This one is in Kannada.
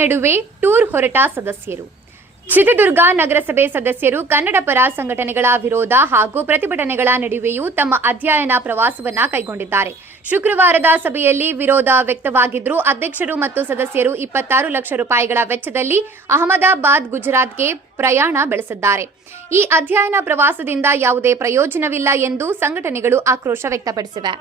ನಡುವೆ ಟೂರ್ ಹೊರಟ ಸದಸ್ಯರು. ಚಿತ್ರದುರ್ಗ ನಗರಸಭೆ ಸದಸ್ಯರು ಕನ್ನಡ ಪರ ಸಂಘಟನೆಗಳ ವಿರೋಧ ಹಾಗೂ ಪ್ರತಿಭಟನೆಗಳ ನಡುವೆಯೂ ತಮ್ಮ ಅಧ್ಯಯನ ಪ್ರವಾಸವನ್ನ ಕೈಗೊಂಡಿದ್ದಾರೆ. ಶುಕ್ರವಾರದ ಸಭೆಯಲ್ಲಿ ವಿರೋಧ ವ್ಯಕ್ತವಾಗಿದ್ದರೂ ಅಧ್ಯಕ್ಷರು ಮತ್ತು ಸದಸ್ಯರು 26 ಲಕ್ಷ ರೂಪಾಯಿಗಳ ವೆಚ್ಚದಲ್ಲಿ ಅಹಮದಾಬಾದ್, ಗುಜರಾತ್ಗೆ ಪ್ರಯಾಣ ಬೆಳೆಸಿದ್ದಾರೆ. ಈ ಅಧ್ಯಯನ ಪ್ರವಾಸದಿಂದ ಯಾವುದೇ ಪ್ರಯೋಜನವಿಲ್ಲ ಎಂದು ಸಂಘಟನೆಗಳು ಆಕ್ರೋಶ ವ್ಯಕ್ತಪಡಿಸಿವೆ.